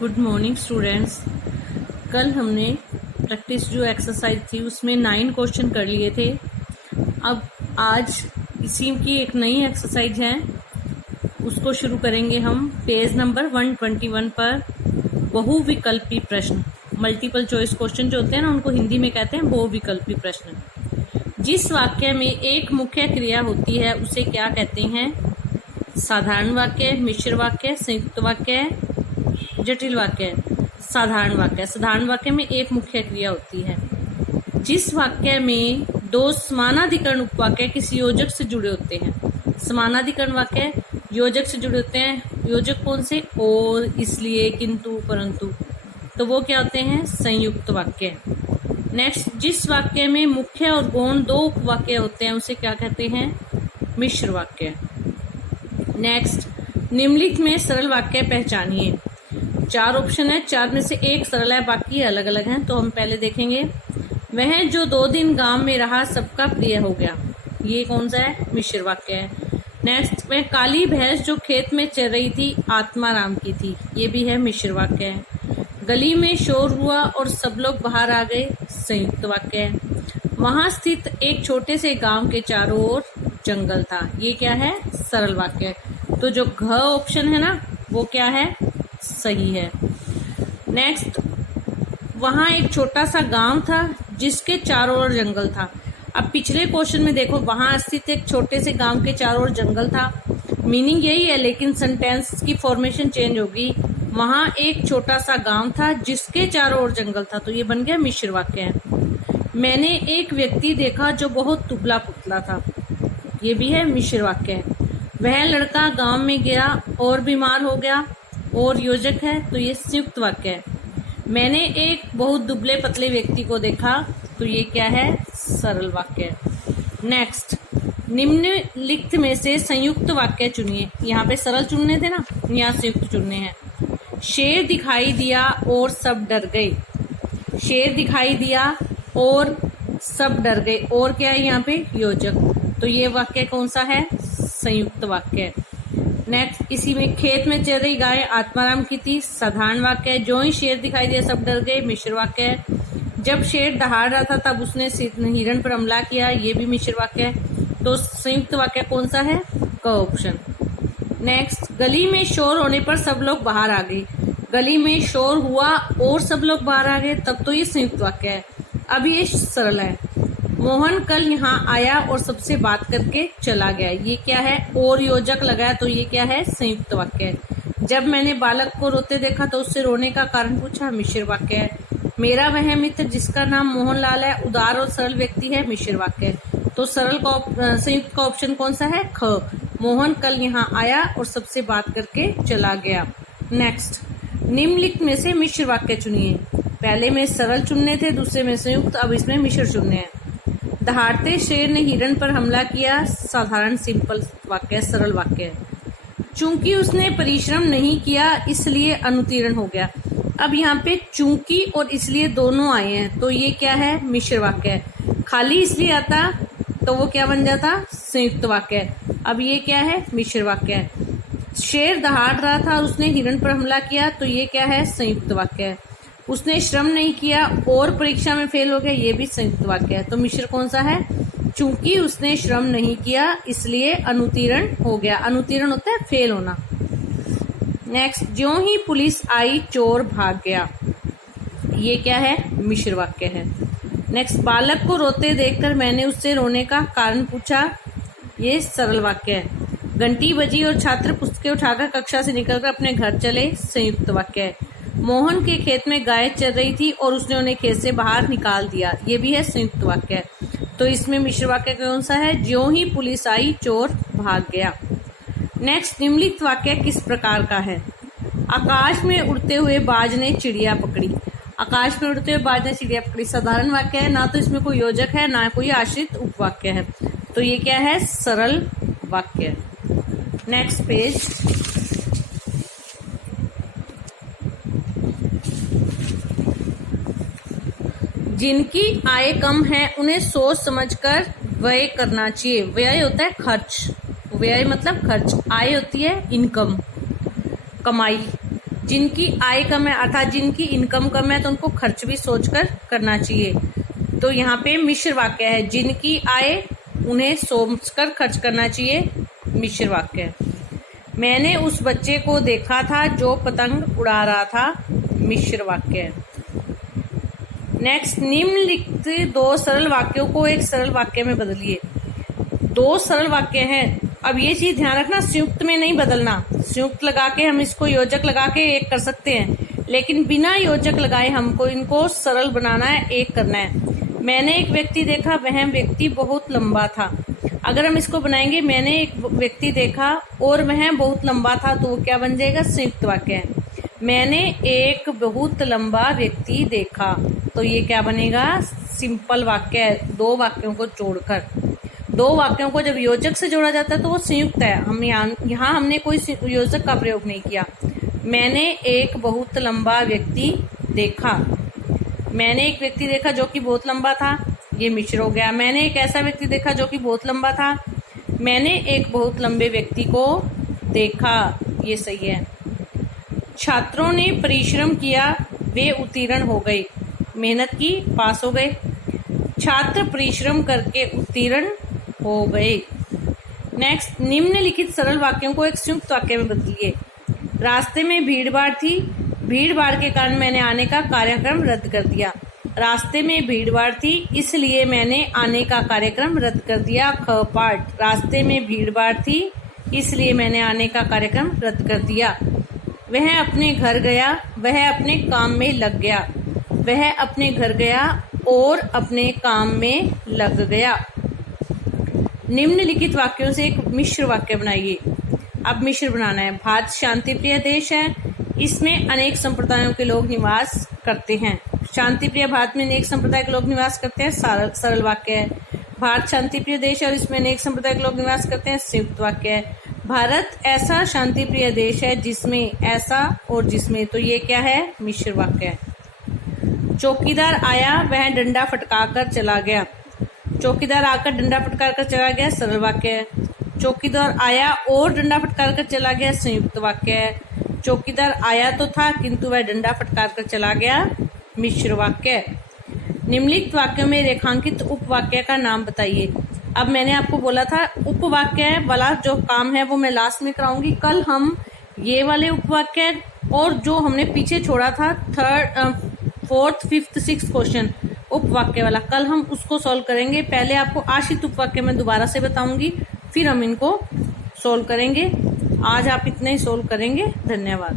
Good morning students. कल हमने practice जो एक्सरसाइज थी उसमें 9 क्वेश्चन कर लिए थे। अब आज इसी की एक नई एक्सरसाइज है, उसको शुरू करेंगे हम पेज नंबर 121 पर। बहुविकल्पी प्रश्न, मल्टीपल चॉइस क्वेश्चन जो होते हैं ना, उनको हिंदी में कहते हैं बहुविकल्पी प्रश्न। जिस वाक्य में एक मुख्य क्रिया होती है उसे क्या कहते हैं? साधारण वाक्य, मिश्र वाक्य, संयुक्त वाक्य, जटिल वाक्य। साधारण वाक्य, साधारण वाक्य में एक मुख्य क्रिया होती है। जिस वाक्य में दो समानाधिकरण उपवाक्य किसी योजक से जुड़े होते हैं। समानाधिकरण वाक्य योजक से जुड़े होते हैं। योजक कौन से? और, इसलिए, किंतु, परंतु। तो वो क्या होते हैं? संयुक्त वाक्य। नेक्स्ट, जिस वाक्य में मुख्य और गौण दो उपवाक्य होते हैं उसे क्या कहते हैं? मिश्र वाक्य। नेक्स्ट, निम्नलिखित में सरल वाक्य पहचानिए। 4 ऑप्शन है, 4 में से एक सरल है, बाकी अलग अलग हैं। तो हम पहले देखेंगे, वह जो 2 दिन गांव में रहा सबका प्रिय हो गया। ये कौन सा है? मिश्र वाक्य है। नेक्स्ट, वह काली भैंस जो खेत में चर रही थी आत्माराम की थी। ये भी है मिश्र वाक्य है। गली में शोर हुआ और सब लोग बाहर आ गए। संयुक्त वाक्य है। वहां स्थित एक छोटे से गांव के चारों ओर जंगल था। ये क्या है? सरल वाक्य है। तो जो घ ऑप्शन है ना, वो क्या है? सही है। नेक्स्ट, वहां एक छोटा सा गांव था जिसके चारों ओर जंगल था। अब पिछले क्वेश्चन में देखो, वहां स्थित एक छोटे से गांव के चारों ओर जंगल था, मीनिंग यही है, लेकिन सेंटेंस की फॉर्मेशन चेंज होगी। वहां एक छोटा सा गांव था जिसके चारों ओर जंगल था, तो ये बन गया मिश्र वाक्य है। मैंने एक व्यक्ति देखा जो बहुत दुबला पुतला था। ये भी है मिश्र वाक्य है। वह लड़का गांव में गया और बीमार हो गया, और योजक है, तो ये संयुक्त वाक्य है। मैंने एक बहुत दुबले पतले व्यक्ति को देखा, तो ये क्या है? सरल वाक्य है। नेक्स्ट, निम्नलिखित में से संयुक्त वाक्य चुनिए। यहाँ पे सरल चुनने थे ना, यहाँ संयुक्त चुनने हैं। शेर दिखाई दिया और सब डर गए। शेर दिखाई दिया और सब डर गए, और क्या है यहाँ पे? योजक। तो ये वाक्य कौन सा है? संयुक्त वाक्य है। नेक्स्ट, इसी में खेत में चर रही गाय आत्माराम की थी। साधारण वाक्य है। जो ही शेर दिखाई दिया सब डर गए। मिश्र वाक्य है। जब शेर दहाड़ रहा था तब उसने हिरण पर हमला किया। ये भी मिश्र वाक्य है। तो संयुक्त वाक्य कौन सा है? क ऑप्शन। नेक्स्ट, गली में शोर होने पर सब लोग बाहर आ गए। गली में शोर हुआ और सब लोग बाहर आ गए, तब तो ये संयुक्त वाक्य है। अब ये सरल है। मोहन कल यहाँ आया और सबसे बात करके चला गया। ये क्या है? और योजक लगाया, तो ये क्या है? संयुक्त वाक्य है। जब मैंने बालक को रोते देखा तो उससे रोने का कारण पूछा। मिश्र वाक्य है। मेरा वह मित्र जिसका नाम मोहनलाल है उदार और सरल व्यक्ति है। मिश्र वाक्य है। तो सरल का संयुक्त का ऑप्शन कौन सा है? ख। मोहन कल यहाँ आया और सबसे बात करके चला गया। नेक्स्ट, निम्नलिखित में से मिश्र वाक्य चुनिए। पहले में सरल चुनने थे, दूसरे में संयुक्त, अब इसमें मिश्र चुनने हैं। दहाड़ते शेर ने हिरण पर हमला किया। साधारण सिंपल वाक्य, सरल वाक्य है। चूंकि उसने परिश्रम नहीं किया इसलिए अनुत्तीर्ण हो गया। अब यहाँ पे चूंकि और इसलिए दोनों आए हैं, तो ये क्या है? मिश्र वाक्य है। खाली इसलिए आता तो वो क्या बन जाता? संयुक्त वाक्य है। अब ये क्या है? मिश्र वाक्य है। शेर दहाड़ रहा था और उसने हिरण पर हमला किया, तो ये क्या है? संयुक्त वाक्य है। उसने श्रम नहीं किया और परीक्षा में फेल हो गया। ये भी संयुक्त वाक्य है। तो मिश्र कौन सा है? चूंकि उसने श्रम नहीं किया इसलिए अनुत्तीर्ण हो गया। अनुत्तीर्ण होता है फेल होना। नेक्स्ट, ज्यों ही पुलिस आई चोर भाग गया। ये क्या है? मिश्र वाक्य है। नेक्स्ट, बालक को रोते देखकर मैंने उससे रोने का कारण पूछा। ये सरल वाक्य है। घंटी बजी और छात्र पुस्तकें उठाकर कक्षा से निकलकर अपने घर चले। संयुक्त वाक्य है। मोहन के खेत में गाय चर रही थी और उसने उन्हें खेत से बाहर निकाल दिया। ये भी है संयुक्त वाक्य है। तो इसमें मिश्र वाक्य कौन सा है? ज्यों ही पुलिस आई चोर भाग गया। नेक्स्ट, निम्नलिखित वाक्य किस प्रकार का है? आकाश में उड़ते हुए बाज ने चिड़िया पकड़ी। आकाश में उड़ते हुए बाज ने चिड़िया पकड़ी साधारण वाक्य है, ना तो इसमें कोई योजक है ना कोई आश्रित उपवाक्य है। तो ये क्या है? सरल वाक्य। नेक्स्ट पेज, जिनकी आय कम है उन्हें सोच समझकर व्यय करना चाहिए। व्यय होता है खर्च, व्यय मतलब खर्च, आय होती है इनकम, कमाई। जिनकी आय कम है अर्थात जिनकी इनकम कम है तो उनको खर्च भी सोचकर करना चाहिए। तो यहाँ पे मिश्र वाक्य है, जिनकी आय उन्हें सोचकर खर्च करना चाहिए, मिश्र वाक्य है। मैंने उस बच्चे को देखा था जो पतंग उड़ा रहा था, मिश्र वाक्य है। नेक्स्ट, निम्नलिखित दो सरल वाक्यों को एक सरल वाक्य में बदलिए। दो सरल वाक्य हैं। अब ये चीज ध्यान रखना, संयुक्त में नहीं बदलना। संयुक्त लगा के हम इसको योजक लगा के एक कर सकते हैं, लेकिन बिना योजक लगाए हमको इनको सरल बनाना है, एक करना है। मैंने एक व्यक्ति देखा, वह व्यक्ति बहुत लंबा था। अगर हम इसको बनाएंगे, मैंने एक व्यक्ति देखा और वह बहुत लंबा था, तो वो क्या बन जाएगा? संयुक्त वाक्य है। मैंने एक बहुत लंबा व्यक्ति देखा, तो ये क्या बनेगा? सिंपल वाक्य है, दो वाक्यों को जोड़कर। दो वाक्यों को जब योजक से जोड़ा जाता है तो वो संयुक्त है। हम यहाँ हमने कोई योजक का प्रयोग नहीं किया। मैंने एक बहुत लंबा व्यक्ति देखा, मैंने एक व्यक्ति देखा जो कि बहुत लंबा था, ये मिश्र हो गया। मैंने एक ऐसा व्यक्ति देखा जो कि बहुत लंबा था, मैंने एक बहुत लंबे व्यक्ति को देखा, ये सही है। छात्रों ने परिश्रम किया, वे उत्तीर्ण हो गए, मेहनत की, पास हो गए। छात्र परिश्रम करके उत्तीर्ण हो गए। नेक्स्ट, निम्नलिखित सरल वाक्यों को एक संयुक्त वाक्य में बदलिए। रास्ते में भीड़ भाड़ थी, भीड़ भाड़ के कारण मैंने आने का कार्यक्रम रद्द कर दिया। रास्ते में भीड़ भाड़ थी, इसलिए मैंने आने का कार्यक्रम रद्द कर दिया। ख पाठ, रास्ते में भीड़ भाड़ थी, इसलिए मैंने आने का कार्यक्रम रद्द कर दिया। वह अपने घर गया, वह अपने काम में लग गया, वह अपने घर गया और अपने काम में लग गया। निम्नलिखित वाक्यों से एक मिश्र वाक्य बनाइए। अब मिश्र बनाना है। भारत शांतिप्रिय देश है, इसमें अनेक संप्रदायों के लोग निवास करते हैं। शांतिप्रिय भारत में अनेक संप्रदाय के लोग निवास करते हैं, सरल वाक्य है। भारत शांतिप्रिय देश है और इसमें अनेक संप्रदाय के लोग निवास करते हैं, संयुक्त वाक्य है। भारत ऐसा शांतिप्रिय देश है जिसमें ऐसा और जिसमें, तो ये क्या है? मिश्र वाक्य है। चौकीदार आया, वह डंडा फटकाकर चला गया। चौकीदार आकर डंडा फटकार कर चला गया, सरल वाक्य है। चौकीदार आया और डंडा फटकार कर चला गया, संयुक्त वाक्य है। चौकीदार आया तो था किंतु वह डंडा फटकार कर चला गया, मिश्र वाक्य है। निम्नलिखित वाक्यों में रेखांकित उपवाक्य का नाम बताइए। अब मैंने आपको बोला था उपवाक्य वाला जो काम है वो मैं लास्ट में कराऊंगी। कल हम ये वाले उपवाक्य और जो हमने पीछे छोड़ा था फोर्थ, फिफ्थ, सिक्स्थ क्वेश्चन उपवाक्य वाला, कल हम उसको सॉल्व करेंगे। पहले आपको आश्रित उपवाक्य मैं दोबारा से बताऊंगी, फिर हम इनको सॉल्व करेंगे। आज आप इतने ही सॉल्व करेंगे। धन्यवाद।